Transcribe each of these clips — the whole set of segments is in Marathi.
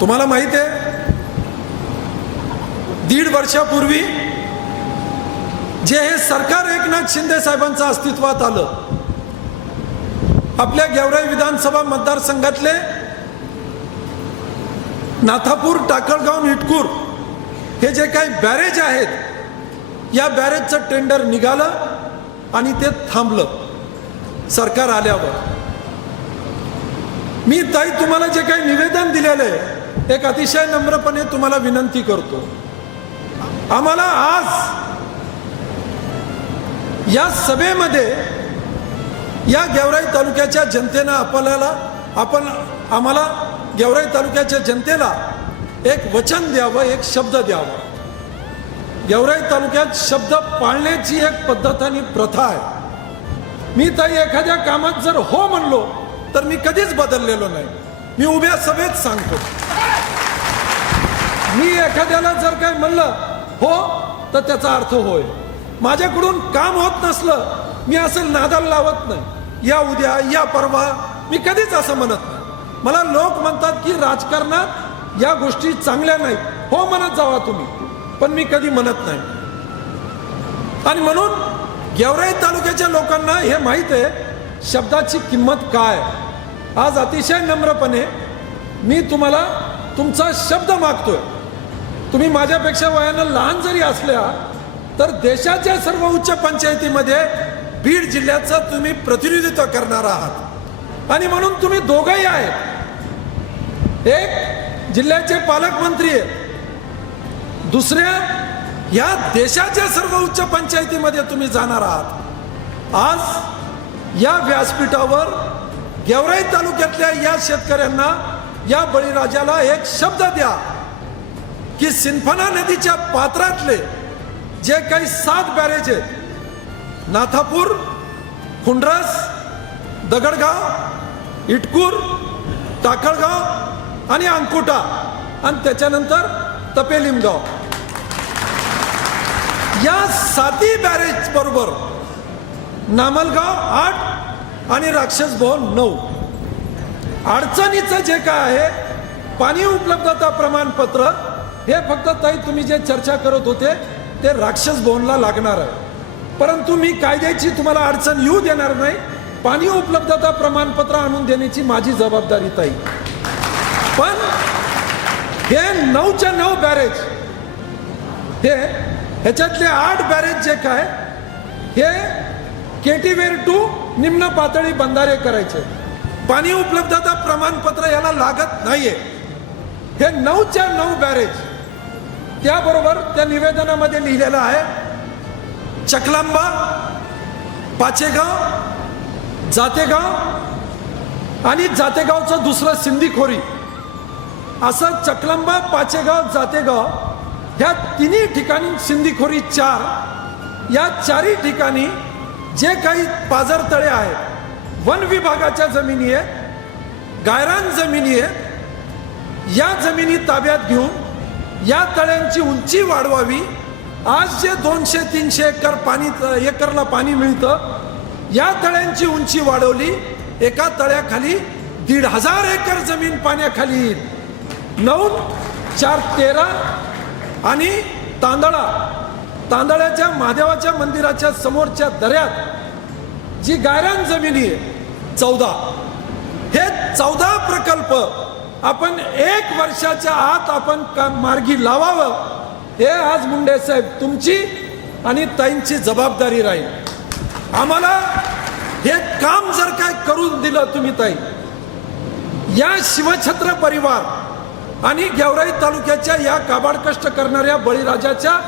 तुम्हाला माहीत आहे? दीड वर्षापूर्वी जे हे सरकार एकनाथ शिंदे साहेबांचं अस्तित्वात आलं आपल्या गेवराई विधानसभा मतदारसंघातले नाथापूर टाकळगाव हिटकूर हे जे काही बॅरेज आहेत या बॅरेजचं टेंडर निघालं आणि ते थांबलं सरकार आल्यावर. मी ताई तुम्हाला जे काही निवेदन दिलेलं आहे एक अतिशय नम्रपणे तुम्हाला विनंती करतो. आम्हाला आज या सभेमध्ये या गेवराई तालुक्याच्या जनतेनं आपल्याला आपण आम्हाला गेवराई तालुक्याच्या जनतेला एक वचन द्यावं एक शब्द द्यावा. गेवराई तालुक्यात शब्द पाळण्याची एक पद्धत आणि प्रथा आहे. मी ताई एखाद्या कामात जर हो म्हणलो तर मी कधीच बदललेलो नाही. मी उभ्या सभेत सांगतो. मी एखाद्याला जर काय म्हणलं हो तर त्याचा अर्थ होय. माझ्याकडून काम होत नसलं मी असं नादाला लावत नाही. या उद्या या परवा मी कधीच असं म्हणत नाही. मला लोक म्हणतात की राजकारणात या गोष्टी चांगल्या नाहीत. हो म्हणत जावा तुम्ही पण मी कधी म्हणत नाही. आणि म्हणून गेवराई तालुक्याच्या लोकांना हे माहीत आहे शब्दाची किंमत काय? आज अतिशय नम्रपणे मी तुम्हाला तुमचा शब्द मागतोय. तुम्ही माझ्यापेक्षा वयानं लहान जरी असल्या तर देशाच्या सर्व उच्च पंचायतीमध्ये बीड जिल्ह्याचं तुम्ही प्रतिनिधित्व करणार आहात. आणि म्हणून तुम्ही दोघंही आहेत. एक जिल्ह्याचे पालकमंत्री आहेत. दुसऱ्या या देशाच्या सर्व उच्च पंचायतीमध्ये तुम्ही जाणार आहात. आज या व्यासपीठावर गेवराई तालुक्यातल्या या शेतकऱ्यांना या बळीराजाला एक शब्द द्या. की सिंफना नदीच्या पात्रातले जे काही सात बॅरेज आहेत नाथापूर खुंड्रस दगडगाव इटकूर टाकळगाव आणि अंकुटा आणि त्याच्यानंतर तपेलिमगाव. या साती बॅरेज बरोबर नामलगाव आठ आणि राक्षस भवन नऊ. अडचणीचं जे काय आहे पाणी उपलब्धता प्रमाणपत्र हे फक्त ताई तुम्ही जे चर्चा करत होते ते राक्षस भवनला लागणार आहे. परंतु मी कायद्याची तुम्हाला अडचण येऊ देणार नाही. पाणी उपलब्धता प्रमाणपत्र आणून देण्याची माझी जबाबदारी ताई. पण हे नऊच्या नऊ बॅरेज हे ह्याच्यातले आठ बॅरेज जे काय हे केटीवेर टू निम्न पातळी बंधारे करायचे. पाणी उपलब्धता प्रमाणपत्र याला लागत नाहीये. हे नऊच्या नऊ बॅरेज त्याबरोबर त्या निवेदनामध्ये लिहिलेलं आहे चकलांबा पाचेगाव जातेगाव आणि जातेगावचं दुसरं सिंधीखोरी असं चकलंबा पाचेगाव जातेगाव ह्या तिन्ही ठिकाणी सिंधीखोरी चार. या चारही ठिकाणी जे काही पाझरतळे आहेत वन विभागाच्या जमिनी आहेत गायरान जमिनी आहेत या जमिनी ताब्यात घेऊन या तळ्यांची उंची वाढवावी. आज जे दोनशे तीनशे एकर पाणी एकरला पाणी मिळतं या तळ्यांची उंची वाढवली. एका तळ्याखाली दीड हजार एकर जमीन पाण्याखाली येईल. नऊ चार तेरा आणि तांदळा. तांदळाच्या महादेवाच्या मंदिराच्या समोरच्या दऱ्यात जी गायरान जमिनी आहे चौदा. हे चौदा प्रकल्प आपण एक वर्षाच्या आत आपण का मार्गी लावावं? हे आज मुंडे साहेब तुमची आणि ताईंची जबाबदारी राहील. आम्हाला हे काम जर काय करून दिलं तुम्ही ताई या शिवछत्र परिवार आणि गेवराई तालुक्याच्या या काबाड कष्ट करणाऱ्या बळीराजाच्या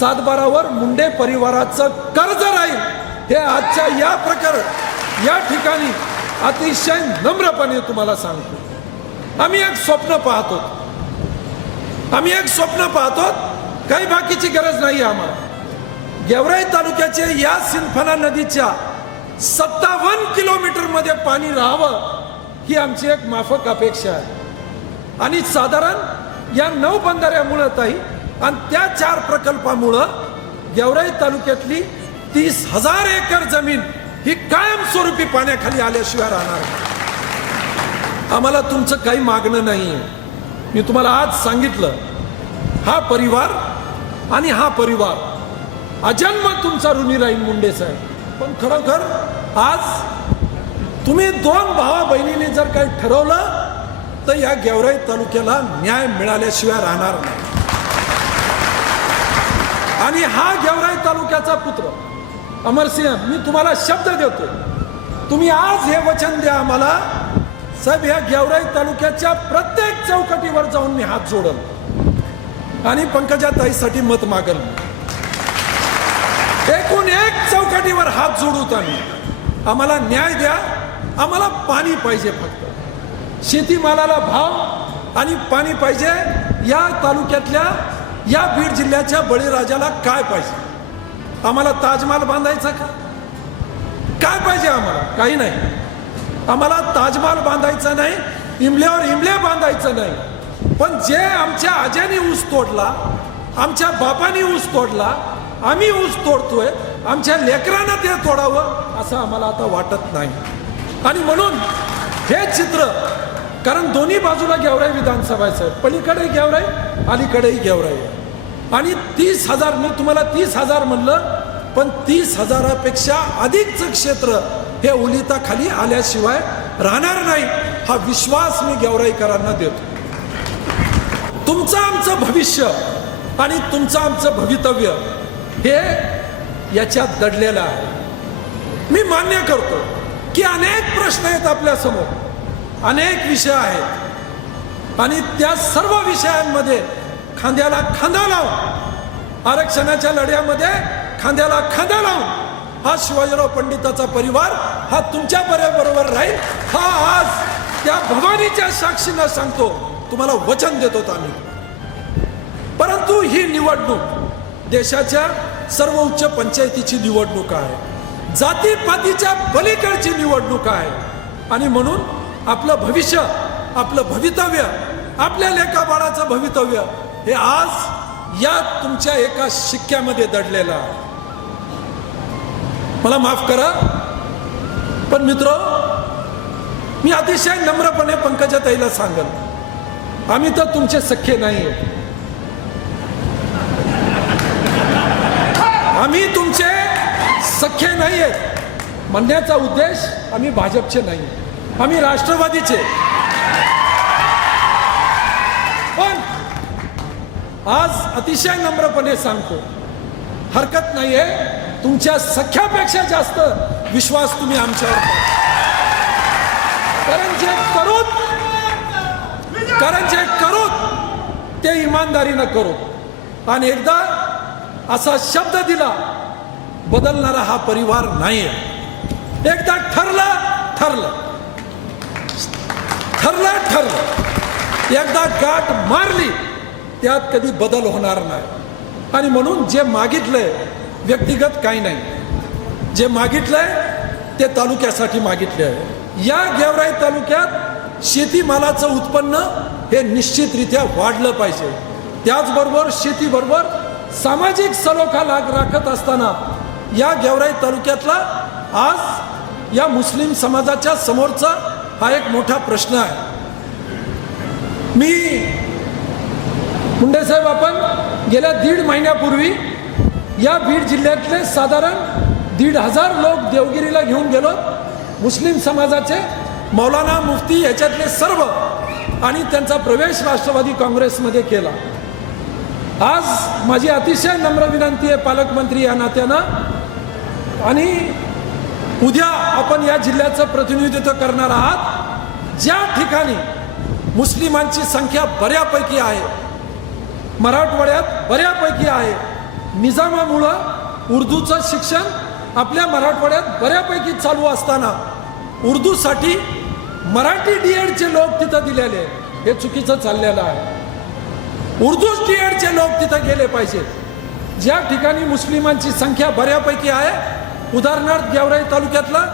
सातबारावर मुंडे परिवाराचं कर्ज राहील. हे आजच्या या प्रकार या ठिकाणी अतिशय नम्रपणे तुम्हाला सांगतो. आम्ही एक स्वप्न पाहतो आम्ही एक स्वप्न पाहतो काही बाकीची गरज नाही आम्हाला गेवराई तालुक्याचे या सिंफना नदीच्या सत्तावन्न किलोमीटरमध्ये पाणी राहावं ही आमची एक माफक अपेक्षा आहे आणि साधारण या नऊ बंधाऱ्यामुळं ताई आणि त्या चार प्रकल्पामुळं गेवराई तालुक्यातली तीस हजार एकर जमीन ही कायमस्वरूपी पाण्याखाली आल्याशिवाय राहणार आम्हाला तुमचं काही मागणं नाही. आहे मी तुम्हाला आज सांगितलं हा परिवार आणि हा परिवार अजन्म तुमचा ऋणी राहील मुंडे साहेब. पण खरोखर आज तुम्ही दोन भावा बहिणीने जर काही ठरवलं तर या गेवराई तालुक्याला न्याय मिळाल्याशिवाय राहणार नाही. आणि हा गेवराई तालुक्याचा पुत्र अमरसिंह मी तुम्हाला शब्द देतो. तुम्ही आज हे वचन द्या आम्हाला साहेब ह्या गेवराई तालुक्याच्या प्रत्येक चौकटीवर जाऊन मी हात जोडल. आणि पंकजा ताईसाठी मत मागल एकूण एक चौकटीवर हात जोडूत आम्ही. आम्हाला न्याय द्या आम्हाला पाणी पाहिजे फक्त. शेतीमालाला भाव आणि पाणी पाहिजे या तालुक्यातल्या या बीड जिल्ह्याच्या बळीराजाला काय पाहिजे? आम्हाला ताजमहाल बांधायचा का? काय पाहिजे आम्हाला? काही नाही. आम्हाला ताजमहाल बांधायचा नाही इमल्यावर इमले बांधायचं नाही. पण जे आमच्या आज्याने ऊस तोडला आमच्या बापाने ऊस तोडला आम्ही ऊस तोडतोय आमच्या लेकरांना ते तोडावं असं आम्हाला आता वाटत नाही. आणि म्हणून हे चित्र कारण दोन्ही बाजूला गेवराई विधानसभा आहे साहेब. पलीकडे गेवराई अलीकडेही गेवराई. आणि तीस हजार मी तुम्हाला तीस हजार म्हणलं पण तीस हजारापेक्षा अधिकचं क्षेत्र हे उलिताखाली आल्याशिवाय राहणार नाही. हा विश्वास मी गेवराईकरांना देतो. तुमचं आमचं भविष्य आणि तुमचं आमचं भवितव्य हे याच्यात दडलेलं आहे. मी मान्य करतो की अनेक प्रश्न आहेत आपल्यासमोर. अनेक विषय आहेत. आणि त्या सर्व विषयांमध्ये खांद्याला खांदा लावून आरक्षणाच्या लढ्यामध्ये खांद्याला खांदा लावून हा शिवाजीराव पंडिताचा परिवार हा तुमच्या बरोबर राहील. हा आज त्या भवानीच्या साक्षीनं सांगतो. तुम्हाला वचन देतो आम्ही. परंतु ही निवडणूक देशाच्या सर्व उच्च पंचायतीची निवडणूक आहे. जातीपातीच्या पलीकडची निवडणूक आहे. आणि म्हणून आपलं भविष्य आपलं भवितव्य आपल्या लेखाबाळाचं भवितव्य हे आज या तुमच्या एका शिक्क्यामध्ये दडलेलं आहे. मला माफ करा. पण मित्र मी अतिशय नम्रपणे पंकजा ताईला सांगल आम्ही तर तुमचे सख्खे नाही आम्ही तुमचे सख्खे नाही आहेत म्हणण्याचा उद्देश आम्ही भाजपचे नाही आम्ही राष्ट्रवादीचे. पण आज अतिशय नम्रपणे सांगतो हरकत नाहीये. तुमच्या सख्यापेक्षा जास्त विश्वास तुम्ही आमच्यावर कारण जे करूत कारण जे करूत ते इमानदारीनं करू आणि एकदा असा शब्द दिला बदलणारा हा परिवार नाहीये. एकदा ठरलं ठरलं. ठरलं ठरलं. एकदा गाठ मारली त्यात कधी बदल होणार नाही. आणि म्हणून जे मागितलंय व्यक्तिगत काही नाही. जे मागितलंय ते तालुक्यासाठी मागितले आहे. या गेवराई तालुक्यात शेतीमालाचं उत्पन्न हे निश्चितरित्या वाढलं पाहिजे. त्याचबरोबर शेतीबरोबर सामाजिक सलोखा लाग राखत असताना या गेवराई तालुक्यातला आज या मुस्लिम समाजाच्या समोरचा हा एक मोठा प्रश्न आहे. मी मुंडेसाहेब आपण गेल्या दीड महिन्यापूर्वी या बीड जिल्ह्यातले साधारण दीड हजार लोक देवगिरीला घेऊन गेलो. मुस्लिम समाजाचे मौलाना मुफ्ती याच्यातले सर्व आणि त्यांचा प्रवेश राष्ट्रवादी काँग्रेसमध्ये केला. आज माझी अतिशय नम्र विनंती आहे पालकमंत्री या नात्यानं. आणि उद्या आपण या जिल्ह्याचं प्रतिनिधित्व करणार आहात. ज्या ठिकाणी मुस्लिमांची संख्या बऱ्यापैकी आहे मराठवाड्यात बऱ्यापैकी आहे निजामामुळं उर्दूचं शिक्षण आपल्या मराठवाड्यात बऱ्यापैकी चालू असताना उर्दूसाठी मराठी डी एडचे लोक तिथं दिलेले हे चुकीचं चाललेलं आहे. उर्दू डी एडचे लोक तिथं गेले पाहिजेत ज्या ठिकाणी मुस्लिमांची संख्या बऱ्यापैकी आहे उदाहरणार्थ गेवराई तालुक्यातला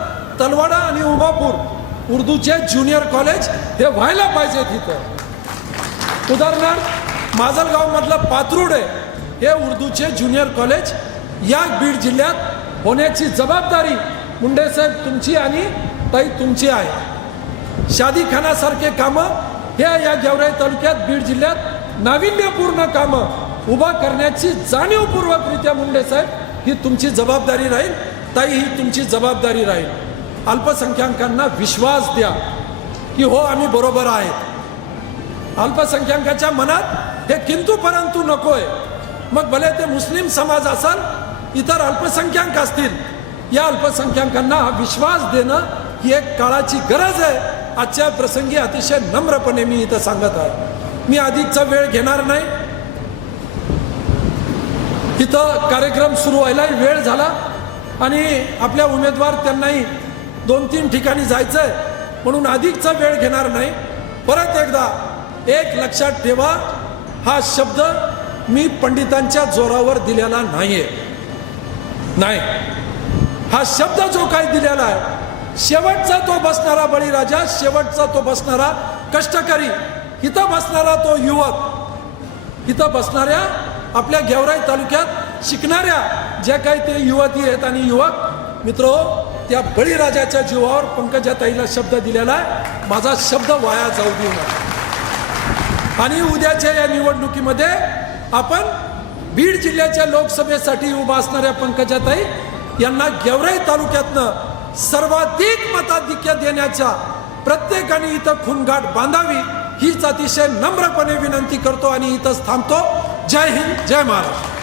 तलवाडा आणि उमापूर उर्दूचे ज्युनियर कॉलेज हे व्हायला पाहिजे तिथं. उदाहरणार्थ माजलगावमधलं मधलं आहे. हे उर्दूचे ज्युनियर कॉलेज या बीड जिल्ह्यात होण्याची जबाबदारी मुंडेसाहेब तुमची आणि ताई तुमची आहे. शादी खानासारखे कामं ह्या या गेवराई तालुक्यात बीड जिल्ह्यात नाविन्यपूर्ण कामं उभा करण्याची जाणीवपूर्वकरित्या मुंडे साहेब ही तुमची जबाबदारी राहील ताई ही तुमची जबाबदारी राहील. अल्पसंख्याकांना विश्वास द्या की हो आम्ही बरोबर आहेत अल्पसंख्याकाच्या मनात हे किंतु परंतु नकोय. मग भले ते मुस्लिम समाज असाल इतर अल्पसंख्याक असतील या अल्पसंख्याकांना हा विश्वास देणं ही एक काळाची गरज आहे. आजच्या प्रसंगी अतिशय नम्रपणे मी इथं सांगत आहे. मी अधिकचा वेळ घेणार नाही. इथं कार्यक्रम सुरू व्हायलाही वेळ झाला आणि आपल्या उमेदवार त्यांनाही दोन तीन ठिकाणी जायचं आहे म्हणून अधिकचा वेळ घेणार नाही. परत एकदा एक लक्षात ठेवा हा शब्द मी पंडितांच्या जोरावर दिलेला नाहीये. नाही. हा शब्द जो काय दिलेला आहे शेवटचा तो बसणारा बळीराजा शेवटचा तो बसणारा कष्टकरी इथं बसणारा तो युवक इथं बसणाऱ्या आपल्या गेवराई तालुक्यात शिकणाऱ्या ज्या काही ते युवती आहेत आणि युवक मित्र त्या बळीराजाच्या जीवावर पंकजाताईला शब्द दिलेला आहे. माझा शब्द वाया जाऊ देऊ आणि उद्याच्या या निवडणुकीमध्ये आपण बीड जिल्ह्याच्या लोकसभेसाठी उभा असणाऱ्या पंकजाताई यांना गेवराई तालुक्यातनं सर्वाधिक मताधिक्य देण्याच्या प्रत्येकाने इथं खूनगाठ बांधावी हीच अतिशय नम्रपणे विनंती करतो आणि इथंच थांबतो. जय हिंद जय महाराष्ट्र.